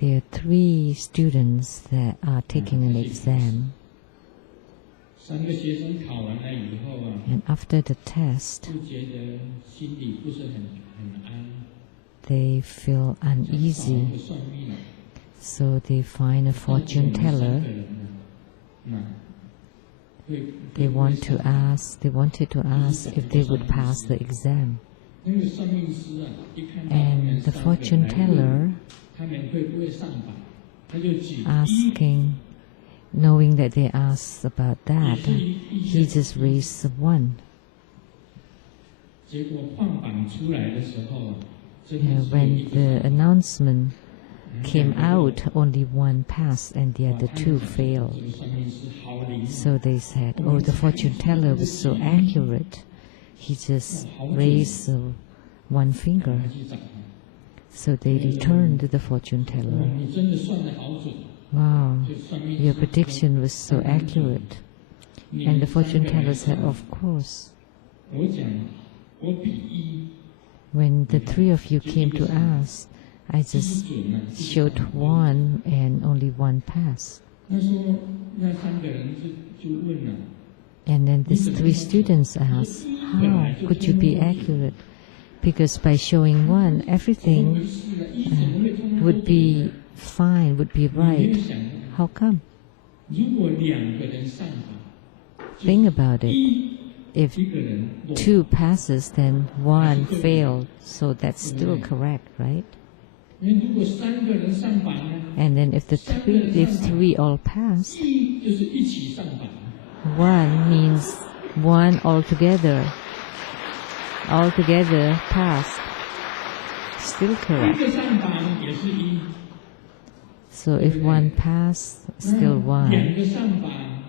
There are 3 students that are taking an exam. And after the test, they feel uneasy. So they find a fortune teller. They wanted to ask if they would pass the exam. And the fortune teller asking, knowing that they asked about that, he just raised 1. When the announcement came out, only 1 passed and the other 2 failed. So they said, oh, the fortune teller was so accurate. He just raised 1 finger. So they returned to the fortune teller. Wow, your prediction was so accurate. And the fortune teller said, of course. When the 3 of you came to ask, I just showed 1 and only 1 passed. And then these 3 students asked, how could you be accurate? Because by showing 1, everything would be fine, would be right. How come? Think about it. If 2 passes, then 1 failed. So that's still correct, right? And then if 3 all pass, 1 means 1 altogether passed. Still correct. So if 1 passed, still 1.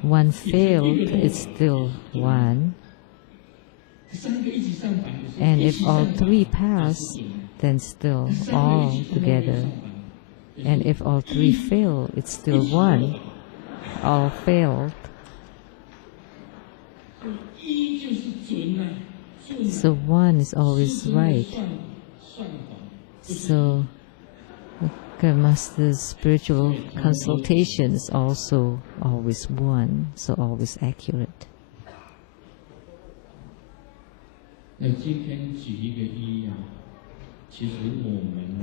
1 failed, it's still 1. And if all 3 pass, then still all together. And if all 3 fail, it's still 1. All failed. So 1 is always right. So the Master's spiritual consultation is also always 1, so always accurate.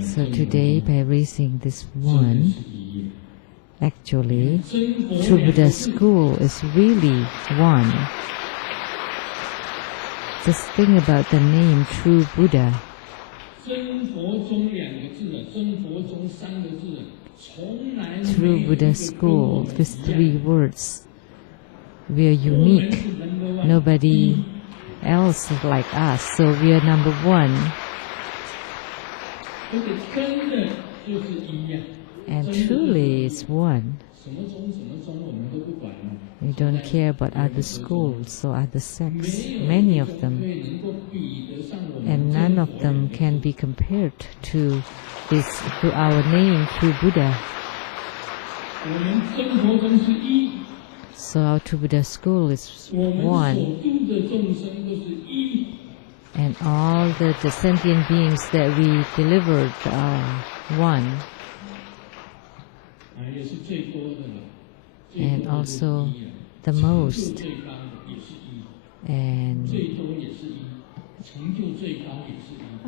So today, by raising this 1, actually, True Buddha School is really 1. Just think about the name True Buddha. True Buddha School, these 3 words. We are unique. Nobody else is like us, so we are number 1. And truly it's 1. We don't care about other schools or other sects, many of them. And none of them can be compared to our name, True Buddha. So our True Buddha School is 1. And all the sentient beings that we delivered are 1. And also the most. And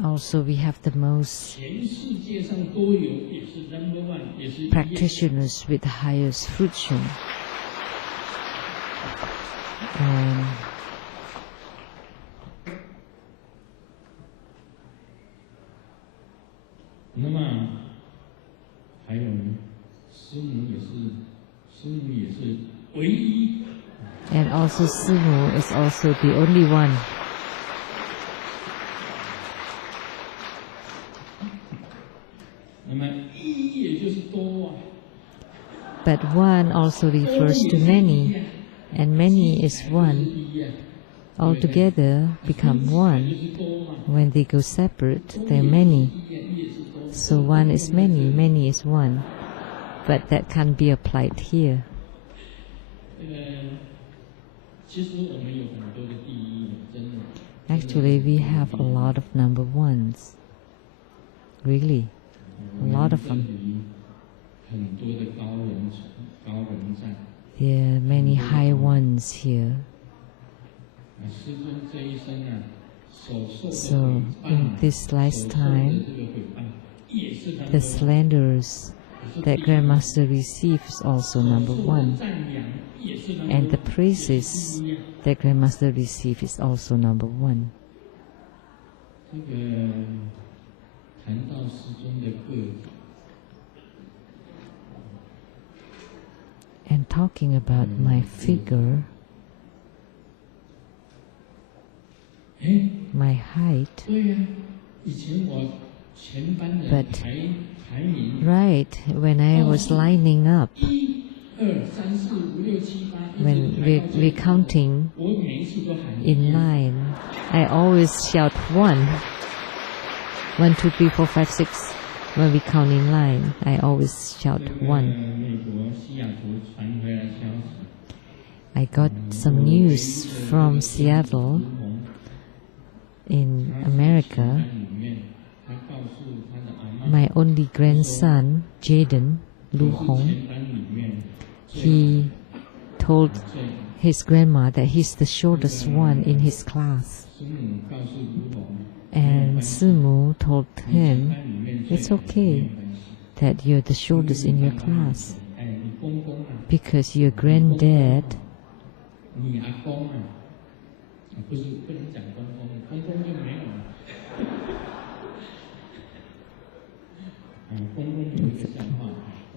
also we have the most practitioners with the highest fruition. And also Simu is also the only 1. But 1 also refers to many, and many is 1. Altogether become 1. When they go separate, they're many. So 1 is many, many is 1. But that can't be applied here. Actually, we have a lot of number ones. Really, a lot of them. There are many high ones here. So, in this lifetime, the slanders that Grandmaster receives is also number one. And the praises that Grandmaster receives is also number one. And talking about my figure, my height, but right when I was lining up, when we're counting in line, I always shout 1. 1, 2, 3, 4, 5, 6. When we count in line, I always shout 1. I got some news from Seattle in America. My only grandson, Jaden Lu Hong, he told his grandma that he's the shortest one in his class. And Simu told him, it's okay that you're the shortest in your class because your granddad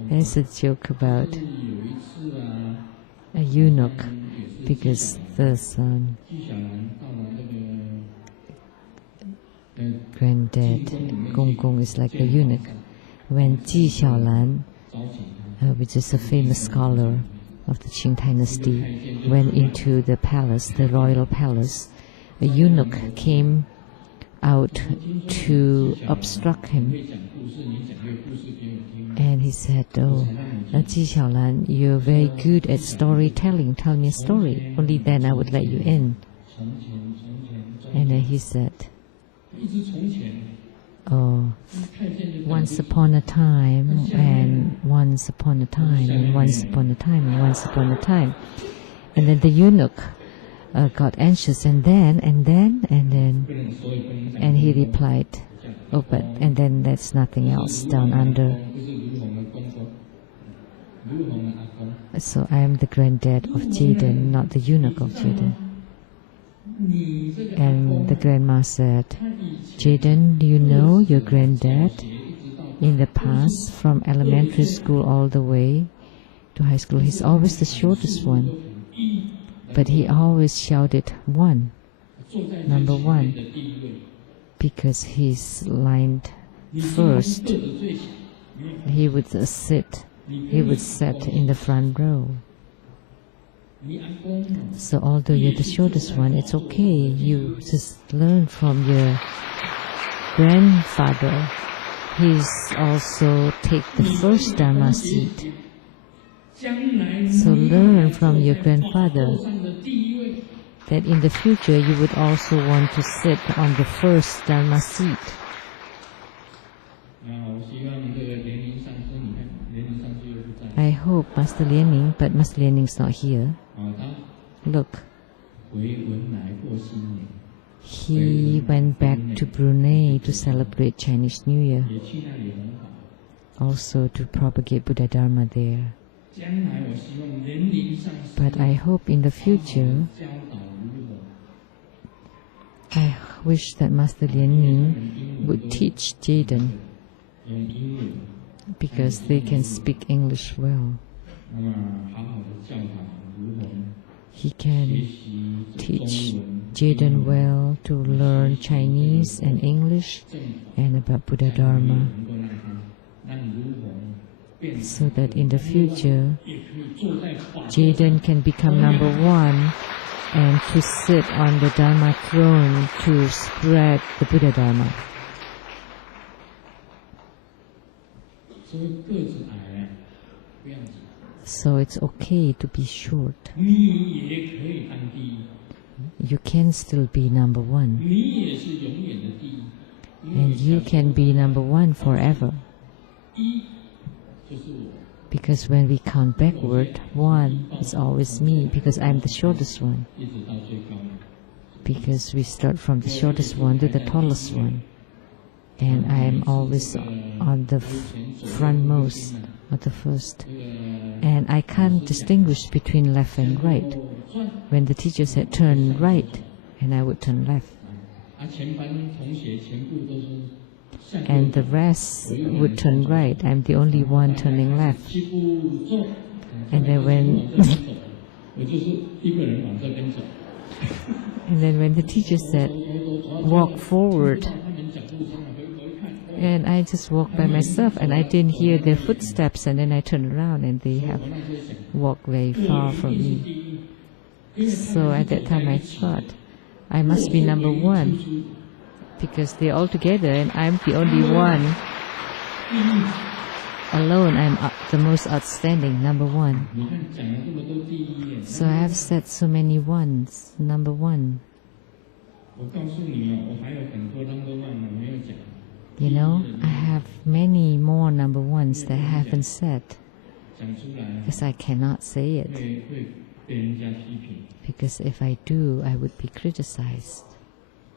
there's a joke about a eunuch because the granddad Gong Gong is like a eunuch. When Ji Xiaolan, which is a famous scholar of the Qing dynasty, went into the palace, the royal palace, a eunuch came out to obstruct him. And he said, oh, Ji Xiaolan, you're very good at storytelling. Tell me a story. Only then I would let you in. And then he said, oh, once upon a time, and once upon a time, and once upon a time, and once upon a time. And then the eunuch got anxious, and then, and he replied, oh, but, and then there's nothing else down under. So I am the granddad of Jaden, not the eunuch of Jaden. And the grandma said, Jaden, do you know your granddad in the past, from elementary school all the way to high school, he's always the shortest one. But he always shouted 1, number 1, because he's lined first. He would sit in the front row. So although you're the shortest one, it's okay. You just learn from your grandfather. He's also take the first Dharma seat. So learn from your grandfather that in the future you would also want to sit on the first Dharma seat. I hope Master Lian, but Master Lianing's not here. Look, he went back to Brunei to celebrate Chinese New Year, also to propagate Buddha Dharma there. But I hope in the future, I wish that Master Lian would teach Jaden, because they can speak English well. He can teach Jaden well to learn Chinese and English and about Buddha Dharma, so that in the future Jaden can become number 1 and to sit on the Dharma throne to spread the Buddha Dharma. So it's okay to be short. you can still be number one. And you can be number one forever. Because when we count backward, one is always me, because I'm the shortest one. Because we start from the shortest one to the tallest one. And I am always on the frontmost, or the first. And I can't distinguish between left and right. When the teacher said turn right, and I would turn left. And the rest would turn right. I'm the only one turning left. And then when the teacher said, walk forward, and I just walked by myself, and I didn't hear their footsteps, and then I turned around, and they have walked very far from me. So at that time I thought, I must be number one, because they're all together, and I'm the only one. Alone, I'm the most outstanding, number one. So I have said so many ones, number one. You know, I have many more number ones that I haven't said, because I cannot say it. Because if I do, I would be criticized.